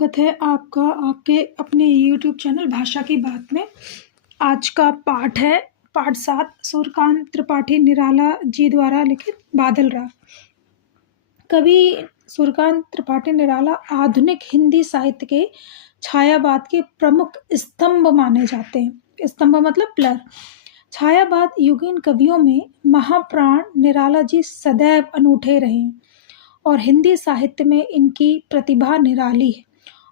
स्वागत है आपका आपके अपने YouTube चैनल भाषा की बात में। आज का पाठ है पाठ 7 सूर्यकांत त्रिपाठी निराला जी द्वारा लिखित बादल राग। कवि सूर्यकांत त्रिपाठी निराला आधुनिक हिंदी साहित्य के छायावाद के प्रमुख स्तंभ माने जाते हैं। स्तंभ मतलब पिलर। छायावाद युगीन कवियों में महाप्राण निराला जी सदैव अनूठे रहे और हिंदी साहित्य में इनकी प्रतिभा निराली है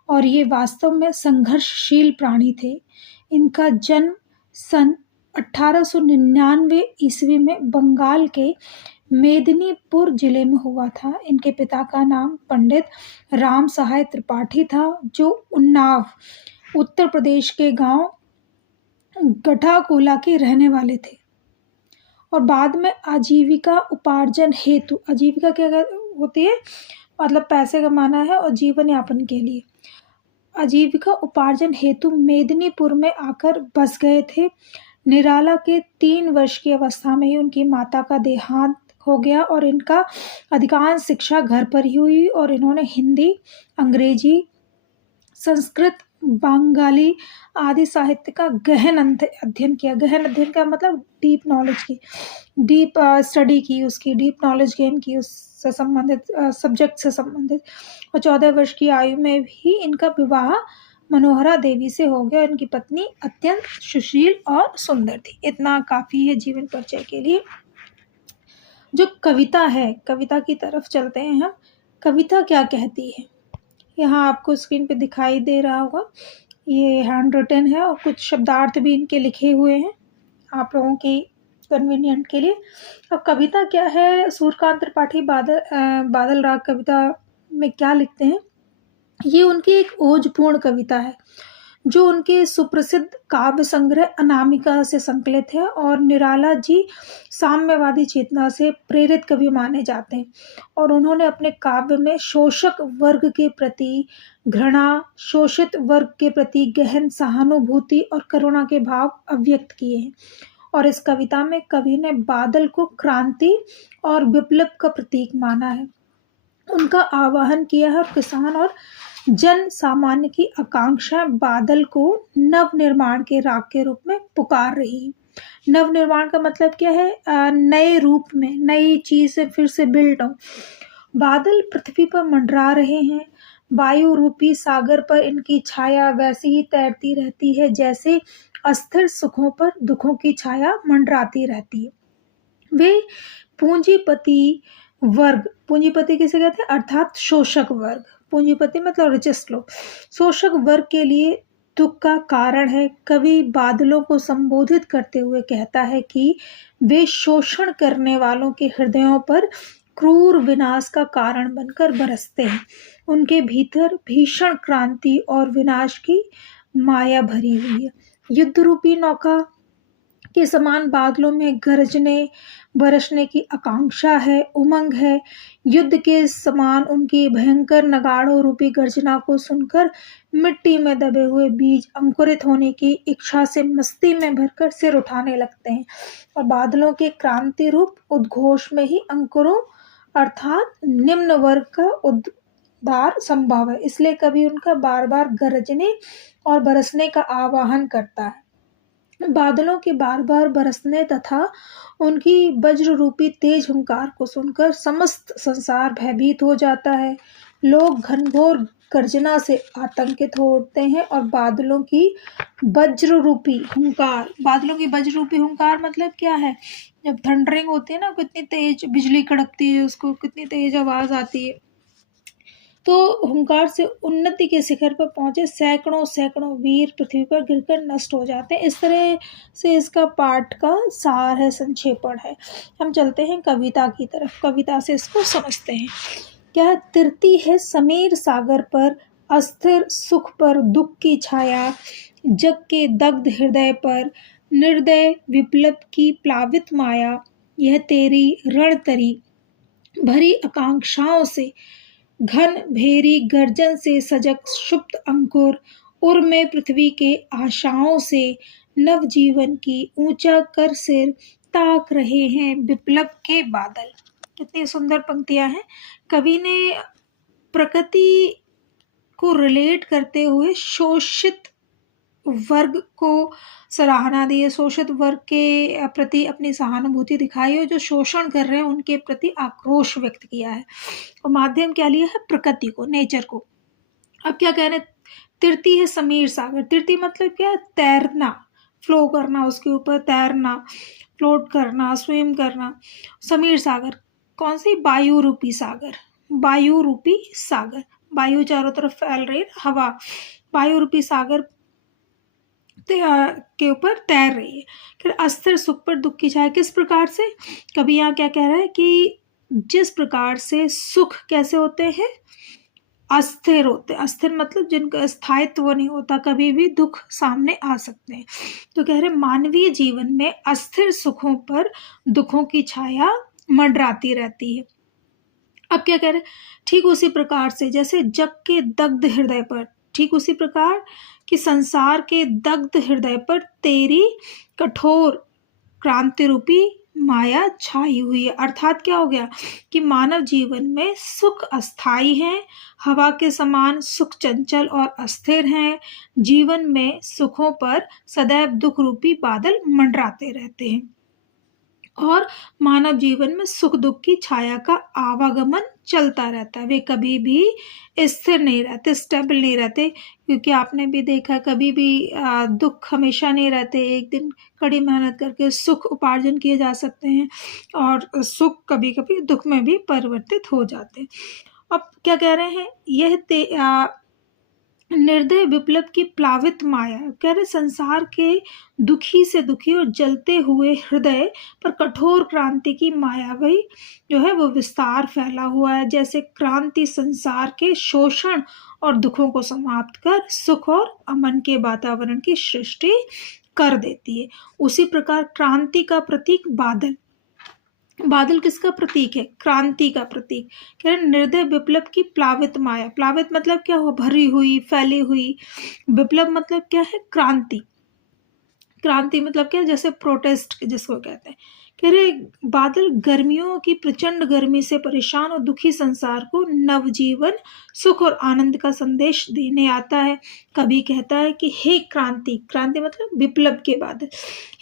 और ये वास्तव में संघर्षशील प्राणी थे। इनका जन्म सन 1899 ईस्वी में बंगाल के मेदिनीपुर जिले में हुआ था। इनके पिता का नाम पंडित राम सहाय त्रिपाठी था, जो उन्नाव उत्तर प्रदेश के गांव गठाकोला के रहने वाले थे और बाद में आजीविका उपार्जन हेतु, आजीविका क्या होती है मतलब पैसे कमाना है और जीवन यापन के लिए, आजीविका उपार्जन हेतु मेदिनीपुर में आकर बस गए थे। निराला के 3 वर्ष की अवस्था में ही उनकी माता का देहांत हो गया और इनका अधिकांश शिक्षा घर पर ही हुई और इन्होंने हिंदी, अंग्रेजी, संस्कृत, बंगाली आदि साहित्य का गहन अध्ययन किया। गहन अध्ययन का मतलब डीप नॉलेज की, डीप स्टडी की, उसकी डीप नॉलेज गेन की, उससे संबंधित सब्जेक्ट से संबंधित। और 14 वर्ष की आयु में भी इनका विवाह मनोहरा देवी से हो गया। इनकी पत्नी अत्यंत सुशील और सुंदर थी। इतना काफ़ी है जीवन परिचय के लिए। जो कविता है, कविता की तरफ चलते हैं हम। कविता क्या कहती है, यहाँ आपको स्क्रीन पे दिखाई दे रहा होगा। ये हैंड रिटन है और कुछ शब्दार्थ भी इनके लिखे हुए हैं आप लोगों की कन्वीनियंट के लिए। अब कविता क्या है, सूर्यकांत त्रिपाठी बादल राग कविता में क्या लिखते हैं। ये उनकी एक ओजपूर्ण कविता है जो उनके सुप्रसिद्ध काव्य संग्रह अनामिका से संकलित है और निराला जी साम्यवादी चेतना से प्रेरित कवि माने जाते हैं और उन्होंने अपने काव्य में शोषक वर्ग के प्रति घृणा, शोषित वर्ग के प्रति गहन सहानुभूति और करुणा के भाव अभिव्यक्त किए हैं। और इस कविता में कवि ने बादल को क्रांति और विप्लव का प्रतीक माना है, उनका आह्वान किया है और किसान और जन सामान्य की आकांक्षा बादल को नव निर्माण के राग के रूप में पुकार रही है। नव निर्माण का मतलब क्या है, नए रूप में, नई चीज से फिर से बिल्ड हो। बादल पृथ्वी पर मंडरा रहे हैं, वायु रूपी सागर पर इनकी छाया वैसी ही तैरती रहती है जैसे अस्थिर सुखों पर दुखों की छाया मंडराती रहती है। वे पूंजीपति वर्ग, पूंजीपति किसे कहते हैं अर्थात शोषक वर्ग, पूंजीपति मतलब रिचेस्ट लोग, शोषक वर्ग के लिए दुख का कारण है। कवि बादलों को संबोधित करते हुए कहता है कि वे शोषण करने वालों के हृदयों पर क्रूर विनाश का कारण बनकर बरसते हैं। उनके भीतर भीषण क्रांति और विनाश की माया भरी हुई है। युद्ध रूपी नौका के समान बादलों में गरजने बरसने की आकांक्षा है, उमंग है। युद्ध के समान उनकी भयंकर नगाड़ों रूपी गर्जना को सुनकर मिट्टी में दबे हुए बीज अंकुरित होने की इच्छा से मस्ती में भरकर सिर उठाने लगते हैं और बादलों के क्रांति रूप उद्घोष में ही अंकुरों अर्थात निम्न वर्ग का उद्धार संभव है। इसलिए कभी उनका बार बार गरजने और बरसने का आह्वान करता है। बादलों के बार बार बरसने तथा उनकी वज्र रूपी तेज हुंकार को सुनकर समस्त संसार भयभीत हो जाता है। लोग घनघोर गर्जना से आतंकित हो उठते हैं और बादलों की वज्र रूपी हुंकार, बादलों की वज्र रूपी हुंकार मतलब क्या है, जब थंडरिंग होती है ना, कितनी तेज बिजली कड़कती है, उसको कितनी तेज आवाज आती है, तो हुंकार से उन्नति के शिखर पर पहुंचे सैकड़ों सैकड़ों वीर पृथ्वी पर गिरकर नष्ट हो जाते हैं। इस तरह से इसका पाठ का सार है, संक्षेपण है। हम चलते हैं कविता की तरफ, कविता से इसको समझते हैं। क्या तिरती है समीर सागर पर, अस्थिर सुख पर दुख की छाया, जग के दग्ध हृदय पर निर्दय विप्लव की प्लावित माया। यह तेरी रणतरी भरी आकांक्षाओं से घन भेरी गर्जन से सजग सुप्त अंकुर, उर में पृथ्वी के आशाओं से नव जीवन की ऊंचा कर सिर ताक रहे हैं विप्लव के बादल। कितनी सुंदर पंक्तियां हैं। कवि ने प्रकृति को रिलेट करते हुए शोषित वर्ग को सराहना दी है, शोषित वर्ग के प्रति अपनी सहानुभूति दिखाई है, जो शोषण कर रहे हैं उनके प्रति आक्रोश व्यक्त किया है। और माध्यम क्या लिया है? प्रकृति को, नेचर को। अब क्या कह रहे हैं? तृतीय है समीर सागर। तृतीय मतलब क्या है? तैरना, फ्लो करना, उसके ऊपर तैरना, फ्लोट करना, स्विम करना। समीर सागर कौन सी? वायु रूपी सागर। वायु रूपी सागर, वायु चारों तरफ फैल रही है, हवा, वायु रूपी सागर के ऊपर तैर रही है। फिर अस्थिर सुख पर दुख की छाया। किस प्रकार से? कभी यहाँ क्या कह रहा है कि जिस प्रकार से सुख कैसे होते हैं? अस्थिर होते हैं। अस्थिर मतलब जिनका स्थायित्व नहीं होता, कभी भी दुख सामने आ सकते हैं। तो कह रहे मानवीय जीवन में अस्थिर सुखों पर दुखों की छाया मंडराती रहती है। अब क्या कह रहे? ठीक उसी प्रकार से जैसे जग के दग्ध हृदय पर, ठीक उसी प्रकार कि संसार के दग्ध हृदय पर तेरी कठोर क्रांति रूपी माया छाई हुई है। अर्थात क्या हो गया कि मानव जीवन में सुख अस्थाई है, हवा के समान सुख चंचल और अस्थिर हैं। जीवन में सुखों पर सदैव दुख रूपी बादल मंडराते रहते हैं और मानव जीवन में सुख दुख की छाया का आवागमन चलता रहता है। वे कभी भी स्थिर नहीं रहते, स्टेबल नहीं रहते, क्योंकि आपने भी देखा कभी भी दुख हमेशा नहीं रहते। एक दिन कड़ी मेहनत करके सुख उपार्जन किए जा सकते हैं और सुख कभी कभी दुख में भी परिवर्तित हो जाते हैं। अब क्या कह रहे हैं? यह निर्दय विप्लव की प्लावित माया, कह रहे संसार के दुखी से दुखी और जलते हुए हृदय पर कठोर क्रांति की माया वही जो है वो विस्तार फैला हुआ है। जैसे क्रांति संसार के शोषण और दुखों को समाप्त कर सुख और अमन के वातावरण की सृष्टि कर देती है, उसी प्रकार क्रांति का प्रतीक बादल। बादल किसका प्रतीक है? क्रांति का प्रतीक। कह रहे निर्दय विप्लव की प्लावित माया। प्लावित मतलब क्या हो? भरी हुई, फैली हुई। विप्लव मतलब क्या है? क्रांति। क्रांति मतलब क्या? जैसे प्रोटेस्ट जिसको कहते हैं। कह रहे बादल गर्मियों की प्रचंड गर्मी से परेशान और दुखी संसार को नवजीवन, सुख और आनंद का संदेश देने आता है। कभी कहता है कि हे क्रांति, क्रांति मतलब विप्लव के बादल,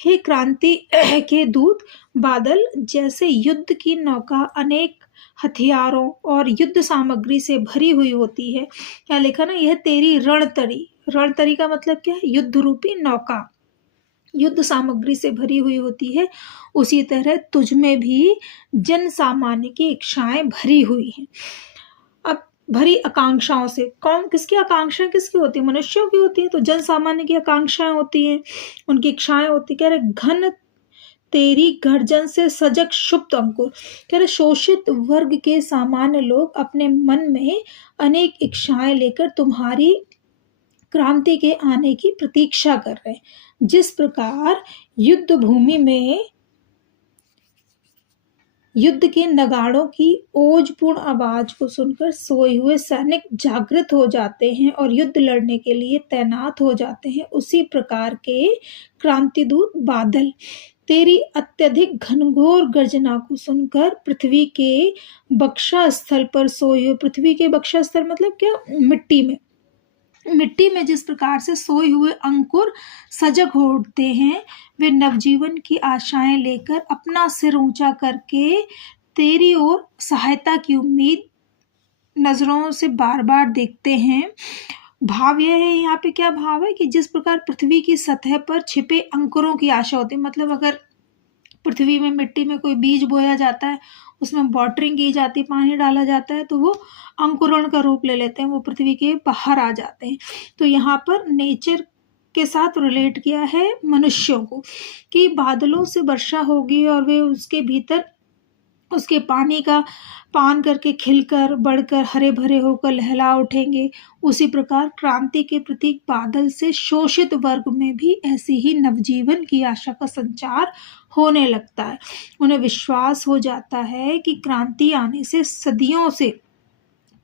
हे क्रांति के दूत बादल, जैसे युद्ध की नौका अनेक हथियारों और युद्ध सामग्री से भरी हुई होती है। क्या लिखा ना? यह तेरी रणतरी। रणतरी का मतलब क्या है? युद्ध रूपी नौका, युद्ध सामग्री से भरी हुई होती है, उसी तरह तुझ में भी जन सामान्य की इच्छाएं भरी हुई हैं। अब भरी आकांक्षाओं से, कौन किसकी आकांक्षाएं किसकी होती है? मनुष्यों की होती है। तो जन सामान्य की आकांक्षाएं होती हैं, उनकी इच्छाएं होती। कह रहे घन तेरी गर्जन से सजग शुप्त अंकुर। कह रहे शोषित वर्ग के सामान्य लोग अपने मन में अनेक इच्छाएं लेकर तुम्हारी क्रांति के आने की प्रतीक्षा कर रहे हैं। जिस प्रकार युद्ध भूमि में युद्ध के नगाड़ों की ओजपूर्ण आवाज को सुनकर सोए हुए सैनिक जागृत हो जाते हैं और युद्ध लड़ने के लिए तैनात हो जाते हैं, उसी प्रकार के क्रांतिदूत बादल तेरी अत्यधिक घनघोर गर्जना को सुनकर पृथ्वी के बक्षा स्थल पर सोए हुए, पृथ्वी के बक्षा स्थल मतलब क्या? मिट्टी में जिस प्रकार से सोए हुए अंकुर सजग हो उठते हैं, वे नवजीवन की आशाएं लेकर अपना सिर ऊंचा करके तेरी ओर सहायता की उम्मीद नजरों से बार बार देखते हैं। भाव यह है, यहाँ पे क्या भाव है कि जिस प्रकार पृथ्वी की सतह पर छिपे अंकुरों की आशा होती है, मतलब अगर पृथ्वी में मिट्टी में कोई बीज बोया जाता है, उसमें वाटरिंग की जाती है, पानी डाला जाता है, तो वो अंकुरण का रूप ले लेते हैं, वो पृथ्वी के बाहर आ जाते हैं। तो यहाँ पर नेचर के साथ रिलेट किया है मनुष्यों को कि बादलों से वर्षा होगी और वे उसके भीतर उसके पानी का पान करके खिलकर बढ़कर हरे भरे होकर लहला उठेंगे। उसी प्रकार क्रांति के प्रतीक बादल से शोषित वर्ग में भी ऐसी ही नवजीवन की आशा का संचार होने लगता है। उन्हें विश्वास हो जाता है कि क्रांति आने से सदियों से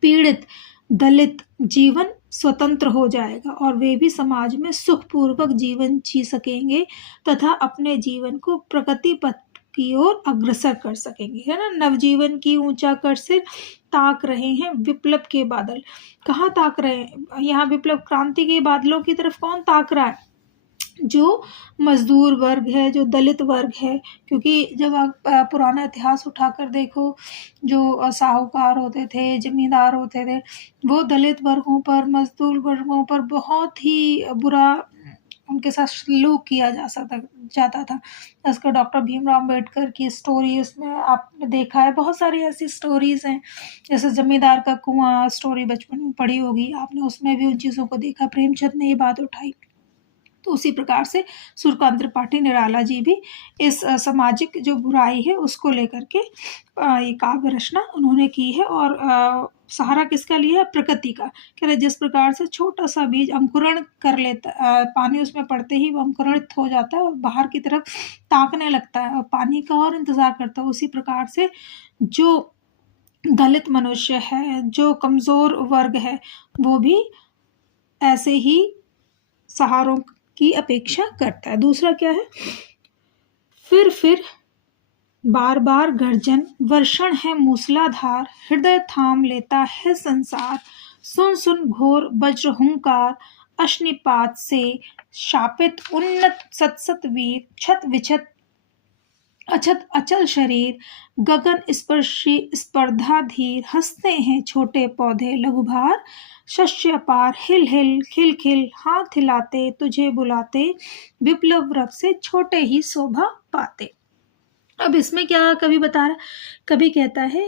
पीड़ित दलित जीवन स्वतंत्र हो जाएगा और वे भी समाज में सुखपूर्वक जीवन जी सकेंगे तथा अपने जीवन को प्रगति पथ की ओर अग्रसर कर सकेंगे, है ना। नवजीवन की ऊंचा कर सिर ताक रहे हैं विप्लव के बादल। कहाँ ताक रहे हैं? यहाँ विप्लव क्रांति के बादलों की तरफ कौन ताक रहा है? जो मजदूर वर्ग है, जो दलित वर्ग है। क्योंकि जब आप पुराना इतिहास उठाकर देखो, जो साहूकार होते थे, जमींदार होते थे, वो दलित वर्गों पर, मजदूर वर्गों पर बहुत ही बुरा उनके साथ सलूक किया जाता था। इसका डॉक्टर भीमराव अम्बेडकर की स्टोरी उसमें आपने देखा है। बहुत सारी ऐसी स्टोरीज हैं, जैसे जमींदार का कुआं स्टोरी बचपन में पढ़ी होगी आपने, उसमें भी उन चीज़ों को देखा। प्रेमचंद ने ये बात उठाई। तो उसी प्रकार से सूर्यकांत त्रिपाठी निराला जी भी इस सामाजिक जो बुराई है उसको लेकर के ये काव्य रचना उन्होंने की है। और सहारा किसका लिया है? प्रकृति का। कह रहे जिस प्रकार से छोटा सा बीज अंकुरण कर लेता, पानी उसमें पड़ते ही वो अंकुरित हो जाता है और बाहर की तरफ ताकने लगता है और पानी का और इंतजार करता है, उसी प्रकार से जो दलित मनुष्य है, जो कमजोर वर्ग है, वो भी ऐसे ही सहारों की अपेक्षा करता है। दूसरा क्या है? फिर बार बार गर्जन, वर्षण है मूसलाधार, हृदय थाम लेता है संसार, सुन सुन घोर वज्र हुंकार, अश्निपात से शापित उन्नत सतसत वीर, छत विछत अछत अचल शरीर, गगन स्पर्शी स्पर्धा धीर, हंसते हैं छोटे पौधे लघुभार, शस्य अपार हिल हिल खिल खिल, हाथ हिलाते तुझे बुलाते, विप्लव रव से छोटे ही शोभा पाते। अब इसमें क्या कवि बता रहा, कवि कहता है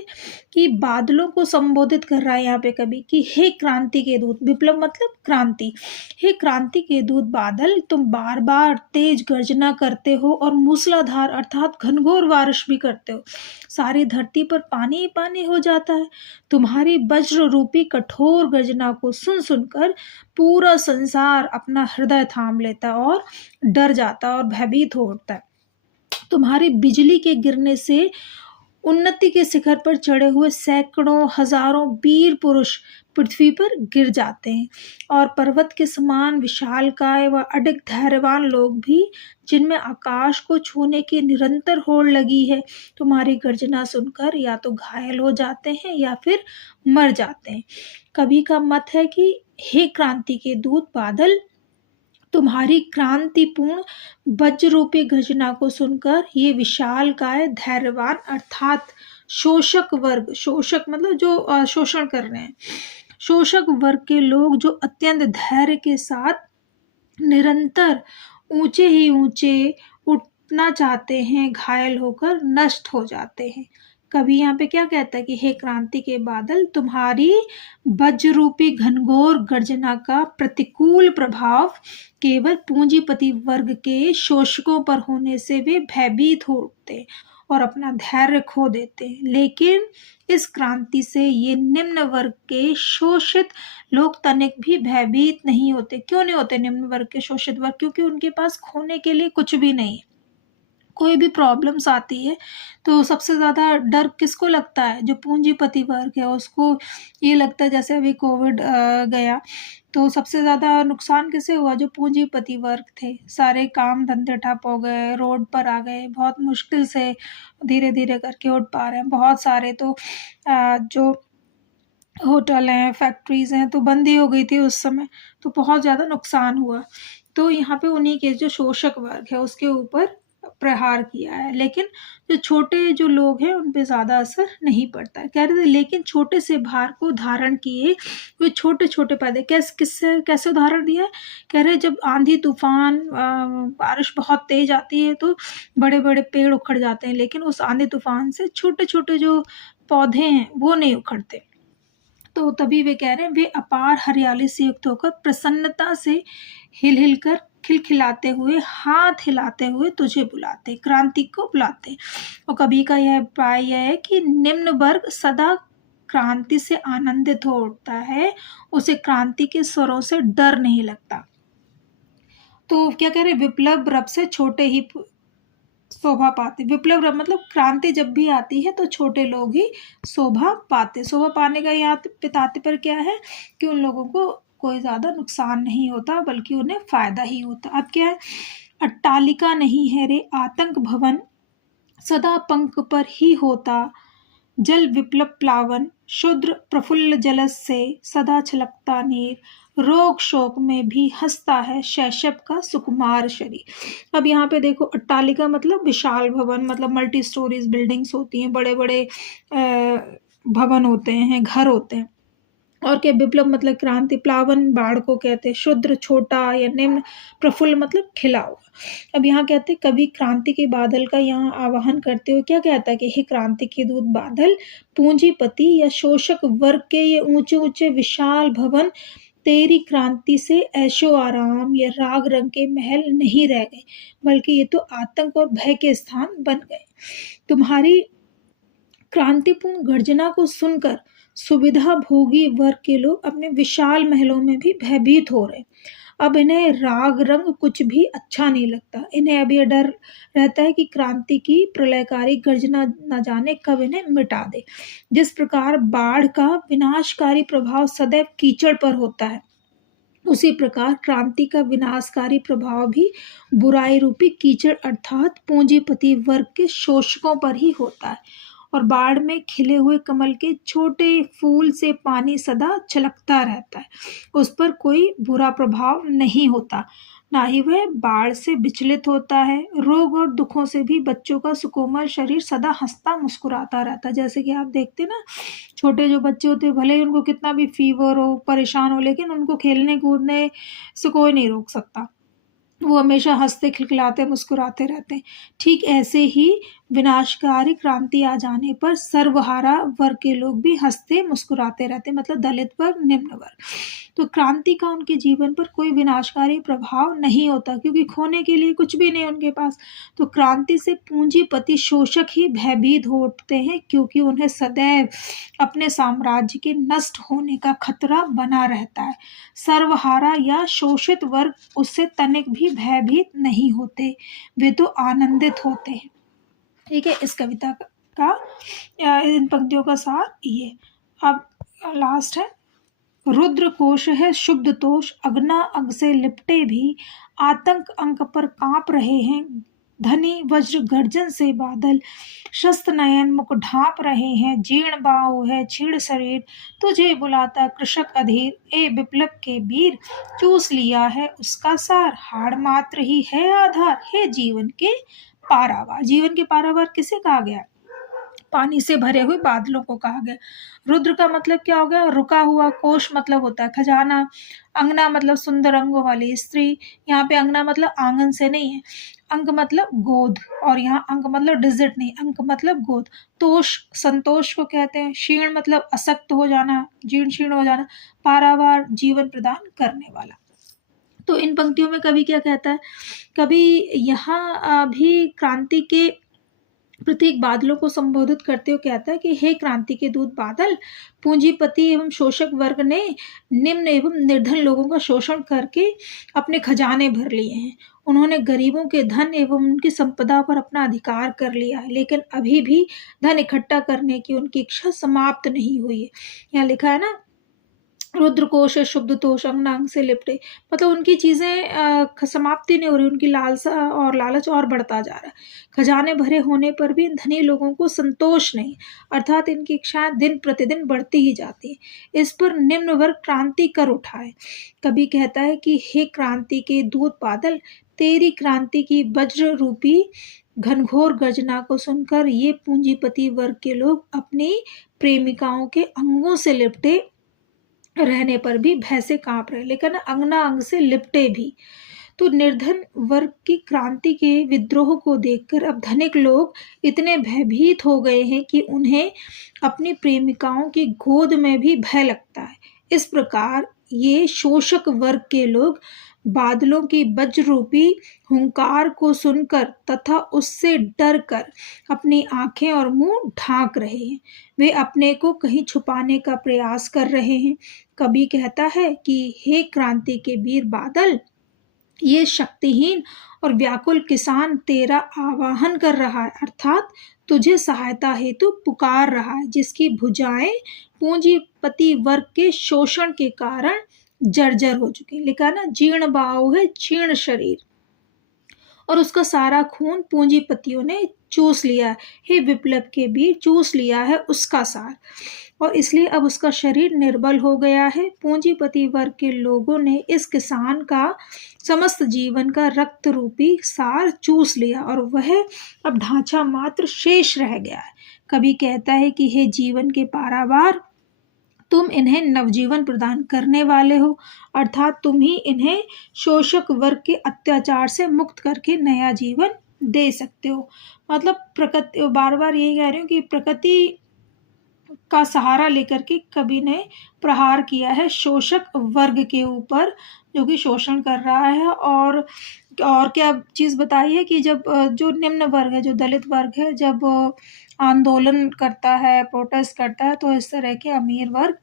कि बादलों को संबोधित कर रहा है यहाँ पे कवि कि हे क्रांति के दूत, विप्लव मतलब क्रांति, हे क्रांति के दूत बादल, तुम बार बार तेज गर्जना करते हो और मूसलाधार अर्थात घनघोर बारिश भी करते हो, सारी धरती पर पानी ही पानी हो जाता है। तुम्हारी वज्र रूपी कठोर गर्जना को सुन सुनकर पूरा संसार अपना हृदय थाम लेता है और डर जाता है और भयभीत हो उठता है। तुम्हारी बिजली के गिरने से उन्नति के शिखर पर चढ़े हुए सैकड़ों हजारों वीर पुरुष पृथ्वी पर गिर जाते हैं और पर्वत के समान विशालकाय व अडिग धैर्यवान लोग भी, जिनमें आकाश को छूने की निरंतर होड़ लगी है, तुम्हारी गर्जना सुनकर या तो घायल हो जाते हैं या फिर मर जाते हैं। कवि का मत है कि हे क्रांति के दूत बादल, तुम्हारी क्रांतिपूर्ण वज्ररूपी गर्जना को सुनकर ये विशाल काय धैर्यवान अर्थात शोषक वर्ग, शोषक मतलब जो शोषण कर रहे हैं, शोषक वर्ग के लोग जो अत्यंत धैर्य के साथ निरंतर ऊंचे ही ऊंचे उठना चाहते हैं, घायल होकर नष्ट हो जाते हैं। कवि यहाँ पे क्या कहता है कि हे क्रांति के बादल, तुम्हारी वज्ररूपी घनघोर गर्जना का प्रतिकूल प्रभाव केवल पूंजीपति वर्ग के शोषकों पर होने से वे भयभीत हो उठते और अपना धैर्य खो देते, लेकिन इस क्रांति से ये निम्न वर्ग के शोषित लोग तनिक भी भयभीत नहीं होते। क्यों नहीं होते निम्न वर्ग के शोषित वर्ग? क्योंकि उनके पास खोने के लिए कुछ भी नहीं है। कोई भी प्रॉब्लम्स आती है तो सबसे ज़्यादा डर किसको लगता है? जो पूंजीपति वर्ग है उसको ये लगता है, जैसे अभी कोविड गया तो सबसे ज़्यादा नुकसान किसे हुआ? जो पूंजीपति वर्ग थे, सारे काम धंधे ठप हो गए, रोड पर आ गए, बहुत मुश्किल से धीरे धीरे करके उठ पा रहे हैं। बहुत सारे तो जो होटल हैं, फैक्ट्रीज़ हैं तो बंद ही हो गई थी उस समय, तो बहुत ज़्यादा नुकसान हुआ। तो यहाँ पे उन्हीं के जो शोषक वर्ग है उसके ऊपर प्रहार किया है, लेकिन जो छोटे जो लोग हैं उन पे ज़्यादा असर नहीं पड़ता है। कह रहे थे लेकिन छोटे से भार को धारण किए वे छोटे छोटे पैदे, कैसे उदाहरण दिया है? कह रहे जब आंधी तूफान बारिश बहुत तेज आती है तो बड़े बड़े पेड़ उखड़ जाते हैं, लेकिन उस आंधी तूफान से छोटे छोटे जो पौधे हैं वो नहीं उखड़ते। तो तभी वे कह रहे हैं वे अपार हरियाली से युक्त होकर प्रसन्नता से हिल हिल कर खिलखिलाते हुए, हाथ हिलाते हुए तुझे बुलाते, क्रांति को बुलाते। और कवि का यह अभिप्राय यह है कि निम्न वर्ग सदा क्रांति से आनंदित हो उठता है, उसे क्रांति के स्वरों से डर नहीं लगता। तो क्या कह रहे, विप्लव रब से छोटे ही शोभा पाते। विप्लव रब मतलब क्रांति जब भी आती है तो छोटे लोग ही शोभा पाते। शोभा पाने का यहाँ तात्पर्य क्या है कि उन लोगों को कोई ज़्यादा नुकसान नहीं होता बल्कि उन्हें फायदा ही होता। अब क्या है, अट्टालिका नहीं है रे आतंक भवन, सदा पंख पर ही होता जल विप्लव प्लावन, शूद्र प्रफुल्ल जलस से सदा छलकता नीर, रोग शोक में भी हंसता है शैशव का सुकुमार शरीर। अब यहाँ पे देखो, अट्टालिका मतलब विशाल भवन, मतलब मल्टी स्टोरीज बिल्डिंग्स होती हैं, बड़े बड़े भवन होते हैं, घर होते हैं। और क्या, विप्लव मतलब क्रांति, प्लावन बाढ़ को कहते हैं, शूद्र छोटा या निम्न, प्रफुल्ल मतलब खिला हुआ। अब यहाँ कहते हैं कवि क्रांति के बादल का यहाँ आवाहन करते हुए क्या कहता है कि हे क्रांति के दूत बादल, पूंजीपति या शोषक वर्ग के ये ऊंचे ऊंचे विशाल भवन तेरी क्रांति से ऐशो आराम या राग रंग के महल नहीं रह गए, बल्कि ये तो आतंक और भय के स्थान बन गए। तुम्हारी क्रांतिपूर्ण गर्जना को सुनकर सुविधा भोगी वर्ग के लोग अपने विशाल महलों में भी भयभीत हो रहे। अब इन्हें राग रंग कुछ भी अच्छा नहीं लगता। इन्हें अब ये डर रहता है कि क्रांति की प्रलयकारी गर्जना न जाने कब इन्हें मिटा दे। जिस प्रकार बाढ़ का विनाशकारी प्रभाव सदैव कीचड़ पर होता है, उसी प्रकार क्रांति का विनाशकारी प्रभाव भी बुराई रूपी कीचड़ अर्थात पूंजीपति वर्ग के शोषकों पर ही होता है। और बाढ़ में खिले हुए कमल के छोटे फूल से पानी सदा छलकता रहता है, उस पर कोई बुरा प्रभाव नहीं होता, ना ही वह बाढ़ से विचलित होता है। रोग और दुखों से भी बच्चों का सुकोमल शरीर सदा हंसता मुस्कुराता रहता है। जैसे कि आप देखते ना, छोटे जो बच्चे होते हैं, भले ही उनको कितना भी फीवर हो, परेशान हो, लेकिन उनको खेलने कूदने से कोई नहीं रोक सकता। वो हमेशा हंसते खिलखिलाते मुस्कुराते रहते हैं। ठीक ऐसे ही विनाशकारी क्रांति आ जाने पर सर्वहारा वर्ग के लोग भी हंसते मुस्कुराते रहते, मतलब दलित वर्ग, निम्न वर्ग। तो क्रांति का उनके जीवन पर कोई विनाशकारी प्रभाव नहीं होता, क्योंकि खोने के लिए कुछ भी नहीं उनके पास। तो क्रांति से पूंजीपति शोषक ही भयभीत हो उठते हैं, क्योंकि उन्हें सदैव अपने साम्राज्य के नष्ट होने का खतरा बना रहता है। सर्वहारा या शोषित वर्ग उससे तनिक भी भयभीत नहीं होते, वे तो आनंदित होते हैं। ठीक है, इस कविता का इन पंक्तियों का सार ये। अब लास्ट है, रुद्र कोश है शुद्ध तोष, अग्ना अग से लिपटे भी, आतंक अंक पर कांप रहे हैं धनी वज्र गर्जन से बादल, शस्त्र नयन मुख ढांप रहे हैं, जीर्ण बाहु है छीण शरीर, तुझे बुलाता कृषक अधीर, ए विप्लव के वीर, चूस लिया है उसका सार, हाड़ मात्र ही है आधार, हे जीवन के पारावार। जीवन के पारावार किसे कहा गया? पानी से भरे हुए बादलों को कहा गया। रुद्र का मतलब क्या हो गया? रुका हुआ। कोश मतलब होता है खजाना। अंगना मतलब सुंदर अंगों वाली स्त्री। यहाँ पे अंगना मतलब आंगन से नहीं है, अंग मतलब गोद, और यहाँ अंग मतलब डिजिट नहीं, अंग मतलब गोद। तोष संतोष को कहते हैं। क्षीण मतलब असक्त हो जाना, जीर्ण शीर्ण हो जाना। पारावार जीवन प्रदान करने वाला। तो इन पंक्तियों में कवि क्या कहता है? कवि यहाँ भी क्रांति के प्रतीक बादलों को संबोधित करते हुए कहता है कि हे क्रांति के दूत बादल, पूंजीपति एवं शोषक वर्ग ने निम्न एवं निर्धन लोगों का शोषण करके अपने खजाने भर लिए हैं। उन्होंने गरीबों के धन एवं उनकी संपदा पर अपना अधिकार कर लिया है, लेकिन अभी भी धन इकट्ठा करने की उनकी इच्छा समाप्त नहीं हुई है। यहाँ लिखा है ना, रुद्र कोश है शुद्ध तोष, अंग से लिपटे, मतलब उनकी चीजें समाप्ति नहीं हो रही, उनकी लालसा और लालच और बढ़ता जा रहा है। खजाने भरे होने पर भी धनी लोगों को संतोष नहीं, अर्थात इनकी इच्छाएं दिन प्रतिदिन बढ़ती ही जाती है। इस पर निम्न वर्ग क्रांति कर उठा है। कभी कहता है कि हे क्रांति के दूत बादल, तेरी क्रांति की वज्र रूपी घनघोर गर्जना को सुनकर ये पूंजीपति वर्ग के लोग अपनी प्रेमिकाओं के अंगों से लिपटे रहने पर भी भय से कांप रहे, लेकिन अंगना अंग से लिपटे भी। तो निर्धन वर्ग की क्रांति के विद्रोह को देखकर अब धनिक लोग इतने भयभीत हो गए हैं कि उन्हें अपनी प्रेमिकाओं की गोद में भी भय लगता है। इस प्रकार ये शोषक वर्ग के लोग बादलों की वज्र रूपी हुंकार को सुनकर तथा उससे डर कर अपनी आंखें और मुंह ढांक रहे हैं। वे अपने को कहीं छुपाने का प्रयास कर रहे हैं। कवि कहता है कि हे क्रांति के वीर बादल, ये शक्तिहीन और व्याकुल किसान तेरा आवाहन कर रहा है, अर्थात तुझे सहायता हेतु पुकार रहा है, जिसकी भुजाएं पूंजीपति वर्ग के शोषण के कारण जर्जर हो चुकी। लिखा ना, जीर्ण बाहु है क्षीण शरीर, और उसका सारा खून पूंजीपतियों ने चूस लिया है। हे विप्लव के वीर, चूस लिया है उसका सार, और इसलिए अब उसका शरीर निर्बल हो गया है। पूंजीपति वर्ग के लोगों ने इस किसान का समस्त जीवन का रक्त रूपी सार चूस लिया और वह अब ढांचा मात्र शेष रह गया है। कभी कहता है कि हे जीवन के पारावार, तुम इन्हें नवजीवन प्रदान करने वाले हो, अर्थात तुम ही इन्हें शोषक वर्ग के अत्याचार से मुक्त करके नया जीवन दे सकते हो। मतलब प्रकृति, बार बार यही कह रही हूँ कि प्रकृति का सहारा लेकर के कवि ने प्रहार किया है शोषक वर्ग के ऊपर, जो कि शोषण कर रहा है। और क्या चीज़ बताई है कि जब जो निम्न वर्ग है, जो दलित वर्ग है, जब आंदोलन करता है, प्रोटेस्ट करता है, तो इस तरह के अमीर वर्ग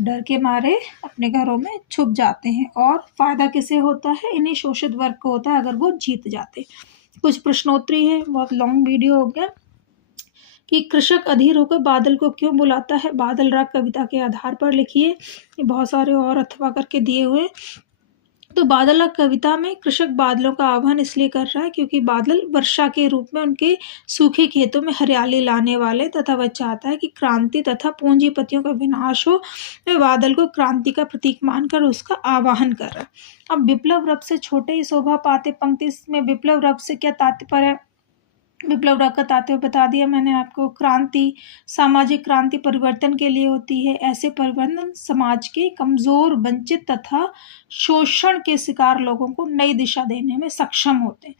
डर के मारे अपने घरों में छुप जाते हैं। और फायदा किसे होता है? इन्हीं शोषित वर्ग को होता है अगर वो जीत जाते। कुछ प्रश्नोत्तरी है, बहुत लॉन्ग वीडियो हो गया। कि कृषक अधीर होकर बादल को क्यों बुलाता है? बादल राग कविता के आधार पर लिखिए। बहुत सारे और अथवा करके दिए हुए। तो बादल राग कविता में कृषक बादलों का आह्वान इसलिए कर रहा है क्योंकि बादल वर्षा के रूप में उनके सूखे खेतों में हरियाली लाने वाले, तथा वह चाहता है कि क्रांति तथा पूंजीपतियों का विनाश हो। वह बादल को क्रांति का प्रतीक मानकर उसका आवाहन कर रहा है। अब विप्लव रब से छोटे ही शोभा पाते पंक्ति में विप्लव रब से क्या तात्पर्य है? विप्लव राग का तात्पर्य बता दिया मैंने आपको। क्रांति, सामाजिक क्रांति परिवर्तन के लिए होती है। ऐसे परिवर्तन समाज के कमजोर, वंचित तथा शोषण के शिकार लोगों को नई दिशा देने में सक्षम होते हैं।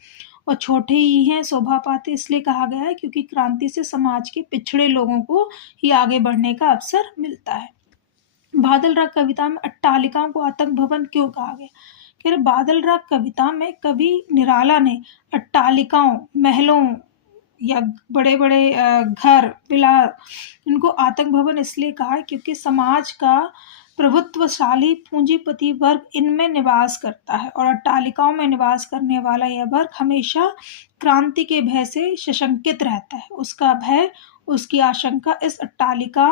और छोटे ही हैं, शोभा पाते इसलिए कहा गया है क्योंकि क्रांति से समाज के पिछड़े लोगों को ही आगे बढ़ने का अवसर मिलता है। बादल राग कविता में अट्टालिकाओं को आतंक भवन क्यों कहा गया? कह रहे बादल राग कविता में कवि निराला ने अट्टालिकाओं, महलों या बड़े बड़े घर, विला, इनको आतंक भवन इसलिए कहा है क्योंकि समाज का प्रभुत्वशाली पूंजीपति वर्ग इनमें निवास करता है और अट्टालिकाओं में निवास करने वाला यह वर्ग हमेशा क्रांति के भय से सशंकित रहता है। उसका भय, उसकी आशंका इस अट्टालिका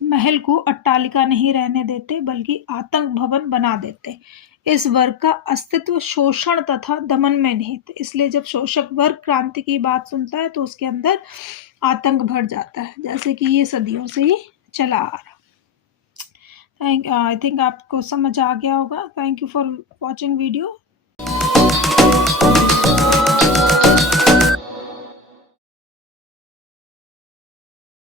महल को अट्टालिका नहीं रहने देते बल्कि आतंक भवन बना देते। इस वर्ग का अस्तित्व शोषण तथा दमन में निहित, इसलिए जब शोषक वर्ग क्रांति की बात सुनता है तो उसके अंदर आतंक भर जाता है, जैसे कि ये सदियों से ही चला आ रहा। आई थिंक आपको समझ आ गया होगा। Thank you for watching video.